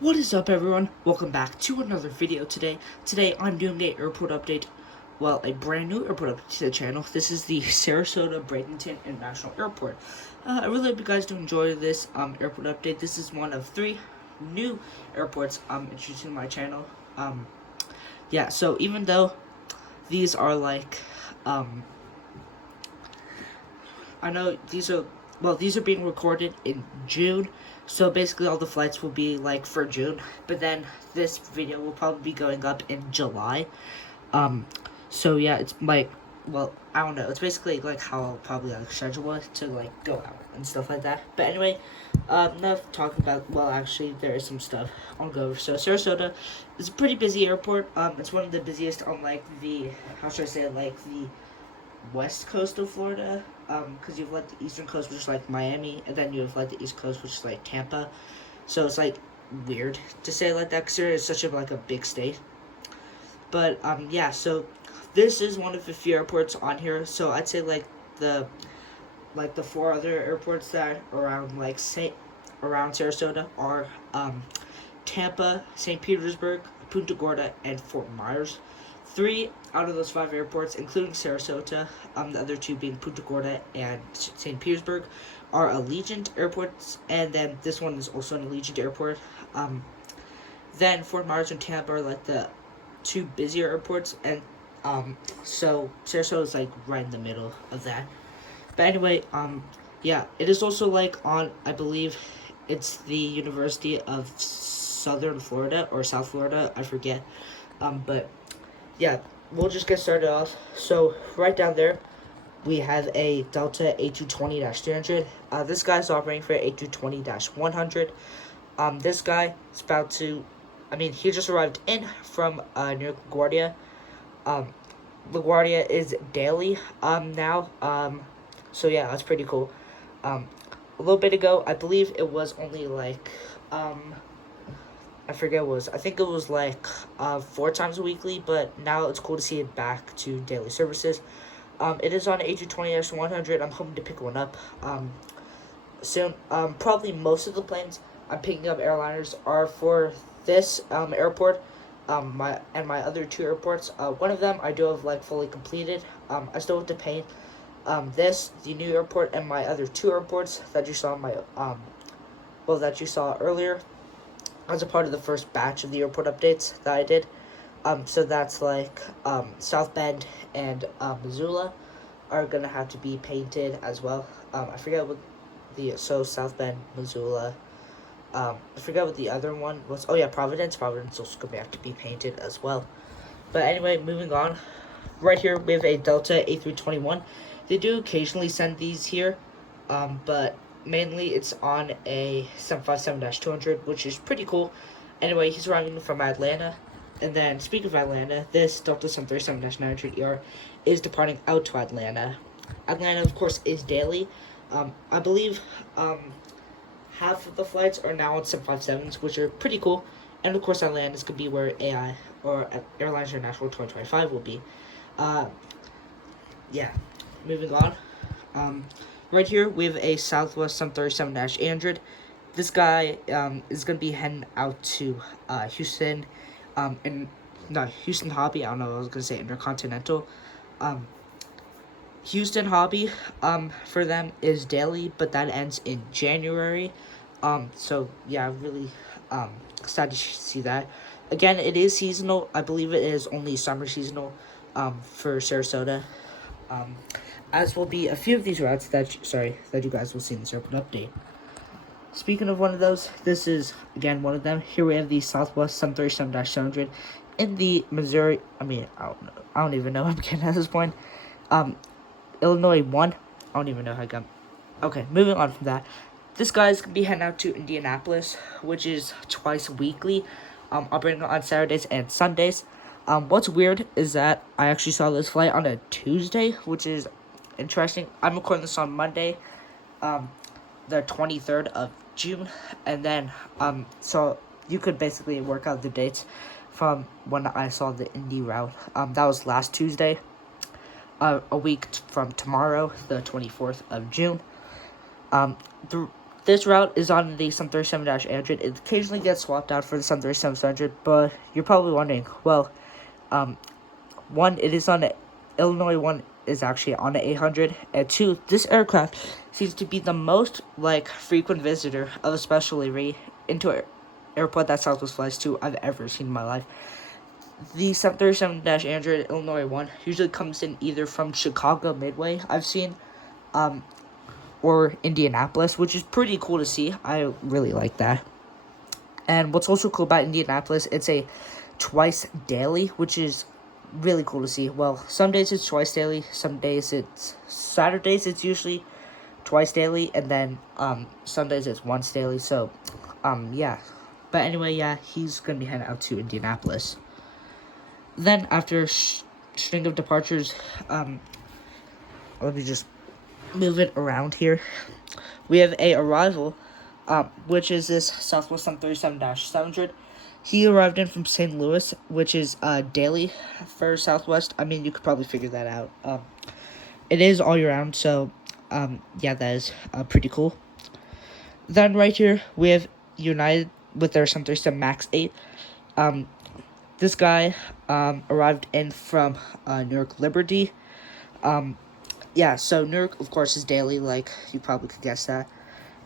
What is up, everyone? Welcome back to another video today. Today I'm doing a airport update. Well, a brand new airport update to the channel. This is the Sarasota Bradenton International Airport. I really hope you guys do enjoy this airport update. This is one of 3 new airports introduced to my channel. Yeah, so even though these are like I know these are being recorded in June, so basically all the flights will be like for June, but then this video will probably be going up in July. So yeah, it's like, well, I don't know, it's basically like how I'll probably like schedule it to like go out and stuff like that. But anyway, enough talking about, well, actually there is some stuff I'll go over. So Sarasota is a pretty busy airport. It's one of the busiest on like the, how should I say it, like the west coast of Florida, because you've like the eastern coast, which is like Miami, and then you have like the east coast, which is like Tampa. So it's like weird to say it like that because it's such a like a big state. But yeah, so this is one of the few airports on here. So I'd say like the 4 other airports that are around like around Sarasota are Tampa, St. Petersburg, Punta Gorda, and Fort Myers. 3 out of those 5 airports, including Sarasota, the other 2 being Punta Gorda and St. Petersburg, are Allegiant airports, and then this one is also an Allegiant airport. Then Fort Myers and Tampa are like the 2 busier airports, and so Sarasota is like right in the middle of that. But anyway, yeah, it is also like on, I believe, it's the University of Southern Florida or South Florida, I forget. But yeah, we'll just get started off. So right down there, we have a Delta A220-300. This guy's operating for A220-100. This guy is about to, he just arrived in from near LaGuardia. LaGuardia is daily now. So yeah, that's pretty cool. A little bit ago, I believe it was only like I forget what it was. I think it was like 4 times weekly, but now it's cool to see it back to daily services. It is on A220-100. I'm hoping to pick one up soon. Probably most of the planes I'm picking up airliners are for this airport. My other 2 airports. One of them I do have like fully completed. I still have to paint the new airport, and my other 2 airports that you saw in my that you saw earlier as a part of the first batch of the airport updates that I did. So that's like South Bend and Missoula are gonna have to be painted as well. I forget what South Bend, Missoula. I forget what the other one was. Oh yeah, Providence. Providence also gonna have to be painted as well. But anyway, moving on. Right here we have a Delta A321. They do occasionally send these here, but mainly it's on a 757-200, which is pretty cool. Anyway, he's arriving from Atlanta. And then, speaking of Atlanta, this Delta 737-900ER is departing out to Atlanta. Atlanta, of course, is daily. I believe half of the flights are now on 757s, which are pretty cool. And of course, Atlanta is going to be where AI, or Airlines International 2025, will be. Yeah, moving on. Right here, we have a Southwest 737-800. This guy is going to be heading out to Houston, Houston Hobby. I don't know what I was going to say, Intercontinental. Houston Hobby for them is daily, but that ends in January. So yeah, really excited to see that. Again, it is seasonal. I believe it is only summer seasonal for Sarasota. As will be a few of these routes that you guys will see in this airport update. Speaking of one of those, this is again one of them. Here we have the Southwest 737-700 in the Missouri. I don't even know. I'm kidding at this point. Illinois 1. I don't even know how I got. Okay, moving on from that. This guy's gonna be heading out to Indianapolis, which is twice weekly, operating on Saturdays and Sundays. What's weird is that I actually saw this flight on a Tuesday, which is interesting. I'm recording this on Monday, the 23rd of June, and then so you could basically work out the dates from when I saw the Indy route. That was last Tuesday, a week from tomorrow, the 24th of June. This route is on the 737-800. It occasionally gets swapped out for the 737-700, but you're probably wondering, well, one, it is on the Illinois, one is actually on the 800, and two, this aircraft seems to be the most, like, frequent visitor of a specialty into an airport that Southwest flies to I've ever seen in my life. The 737-800 Illinois 1 usually comes in either from Chicago Midway, I've seen, or Indianapolis, which is pretty cool to see. I really like that. And what's also cool about Indianapolis, it's a twice daily, which is really cool to see. Well, some days it's twice daily, some days it's Saturdays it's usually twice daily, and then some days it's once daily. So yeah, but anyway, yeah, he's gonna be heading out to Indianapolis. Then after string of departures, let me just move it around here. We have a arrival, which is this Southwest 737-700. He arrived in from St. Louis, which is daily for Southwest. I mean, you could probably figure that out. It is all year round, so yeah, that is pretty cool. Then right here we have United with their 737 MAX 8. This guy arrived in from Newark Liberty. Yeah, so Newark, of course, is daily, like you probably could guess that.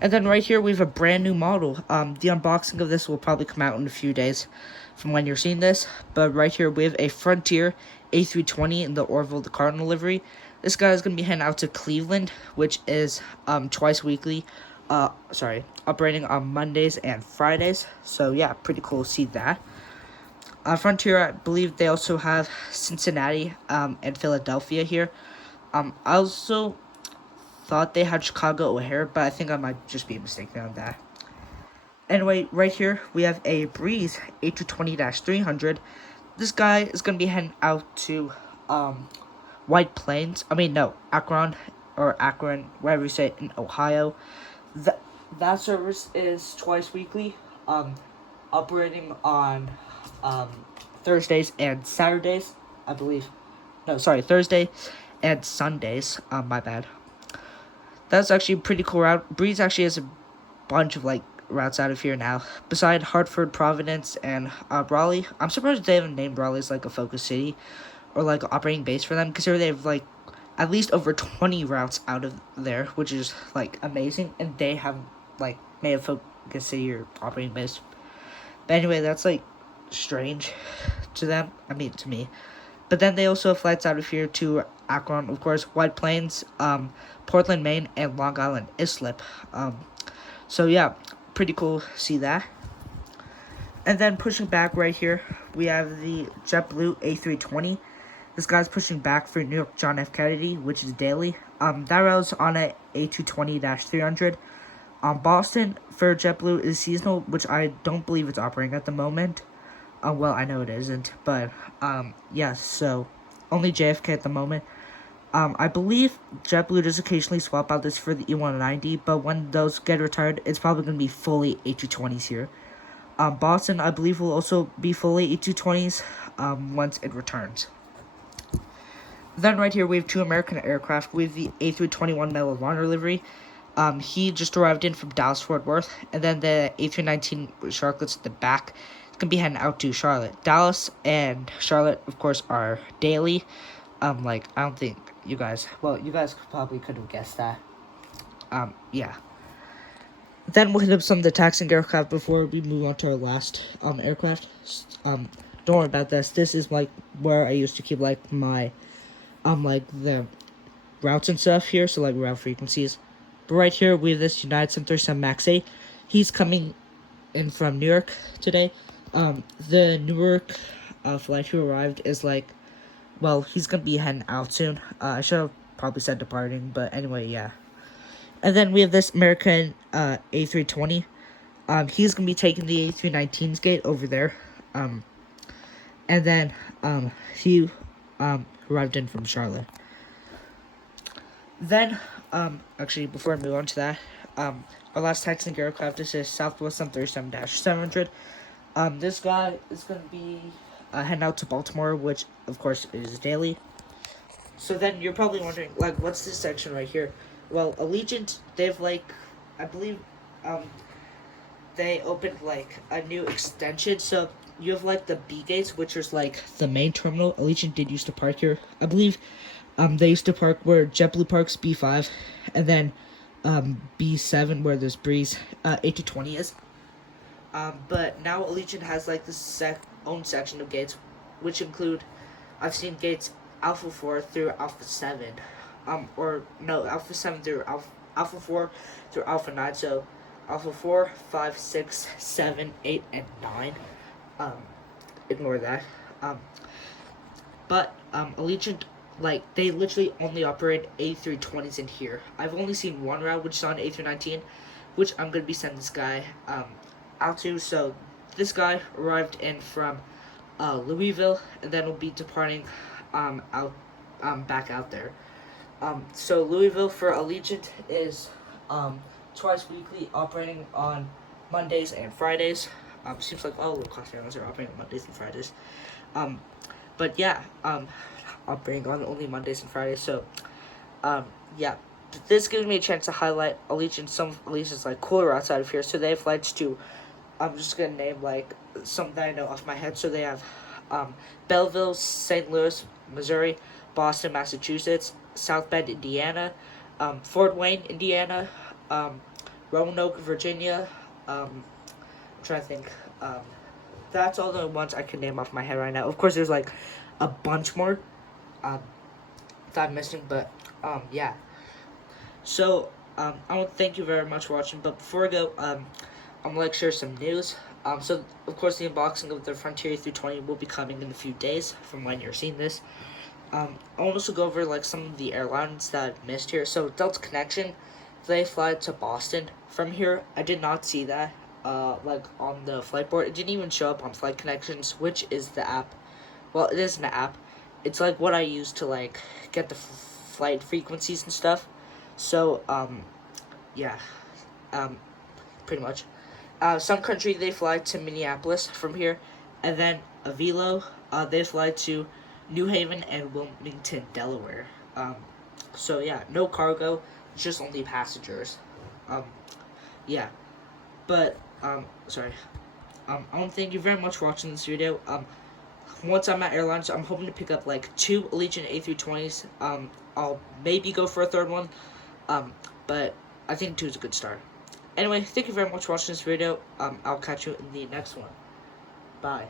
And then right here we have a brand new model. The unboxing of this will probably come out in a few days from when you're seeing this. But right here we have a Frontier A320 in the Orville the Cardinal livery. This guy is going to be heading out to Cleveland, which is twice weekly. Operating on Mondays and Fridays. So yeah, pretty cool to see that. Frontier, I believe they also have Cincinnati and Philadelphia here. I also thought they had Chicago O'Hare, but I think I might just be mistaken on that. Anyway, right here we have a Breeze A220-300. This guy is going to be heading out to White Plains. Akron, whatever you say, in Ohio. That service is twice weekly, operating on Thursdays and Saturdays, I believe. No, sorry, Thursday and Sundays. My bad. That's actually a pretty cool route. Breeze actually has a bunch of routes out of here now. Beside Hartford, Providence, and Raleigh. I'm surprised they haven't named Raleigh as a focus city or operating base for them, because they have at least over 20 routes out of there, which is amazing, and they haven't made a focus city or operating base. But anyway, that's strange to them. To me. But then they also have flights out of here to Akron, of course, White Plains, Portland, Maine, and Long Island Islip. So yeah, pretty cool to see that. And then pushing back right here, we have the JetBlue A320. This guy's pushing back for New York John F. Kennedy, which is daily. That route's on a A220-300. Boston for JetBlue is seasonal, which I don't believe it's operating at the moment. Well, I know it isn't, but yeah, so only JFK at the moment. I believe JetBlue does occasionally swap out this for the E190, but when those get retired, it's probably going to be fully A220s here. Boston, I believe, will also be fully A220s once it returns. Then right here, we have two American aircraft with the A321 Medal of Honor livery. He just arrived in from Dallas-Fort Worth, and then the A319 Sharklets at the back is going to be heading out to Charlotte. Dallas and Charlotte, of course, are daily. I don't think you guys probably could have guessed that. Yeah. Then we'll hit up some of the taxiing aircraft before we move on to our last aircraft. Don't worry about this. This is where I used to keep my the routes and stuff here, so route frequencies. But right here we have this United 737 MAX 8. He's coming in from Newark today. The Newark flight who arrived is he's gonna be heading out soon. I should have probably said departing, but anyway, yeah. And then we have this American A320. He's gonna be taking the A319's gate over there. And then he arrived in from Charlotte. Then actually, before I move on to that, our last taxiing aircraft is a Southwest 737-700. This guy is gonna be heading out to Baltimore, which of course is daily. So then you're probably wondering, what's this section right here? Well, Allegiant, they have I believe they opened like a new extension. So you have like the B gates, which is like the main terminal. Allegiant did used to park here. I believe they used to park where JetBlue parks, B5, and then B7 where there's Breeze 8 to 20 is. But now Allegiant has like this own section of gates, which include, I've seen gates Alpha 4 through Alpha 7, or no, Alpha 7 through Alpha 4 through Alpha 9. So Alpha 4, 5, 6, 7, 8, and 9. Ignore that. But Allegiant, like, they literally only operate A320s in here. I've only seen one route, which is on A319, which I'm going to be sending this guy out to. So this guy arrived in from Louisville, and then will be departing back out there. So Louisville for Allegiant is twice weekly, operating on Mondays and Fridays. Seems like all low-cost airlines are operating on Mondays and Fridays. But yeah, operating on only Mondays and Fridays. So, yeah, this gives me a chance to highlight Allegiant, some of Allegiant's like cooler outside of here. So they have flights to, I'm just gonna name like some that I know off my head. So they have Belleville, St. Louis, Missouri, Boston, Massachusetts, South Bend, Indiana, Fort Wayne, Indiana, Roanoke, Virginia. I'm trying to think. That's all the ones I can name off my head right now. Of course, there's like a bunch more that I'm missing, but yeah. So I want to thank you very much for watching. But before I go, I'm gonna like share some news. So of course the unboxing of the Frontier A320 will be coming in a few days from when you're seeing this. I'll also go over like some of the airlines that I've missed here. So Delta Connection, they fly to Boston from here. I did not see that like on the flight board. It didn't even show up on Flight Connections, which is the app. Well, it is an app. It's like what I use to like get the flight frequencies and stuff. So yeah, pretty much. Sun Country, they fly to Minneapolis from here, and then Avilo, they fly to New Haven and Wilmington, Delaware. So yeah, no cargo, just only passengers. Yeah, but sorry. I want to thank you very much for watching this video. Once I'm at airlines, I'm hoping to pick up like 2 Allegiant A320s. I'll maybe go for a third one. But I think 2 is a good start. Anyway, thank you very much for watching this video. I'll catch you in the next one. Bye.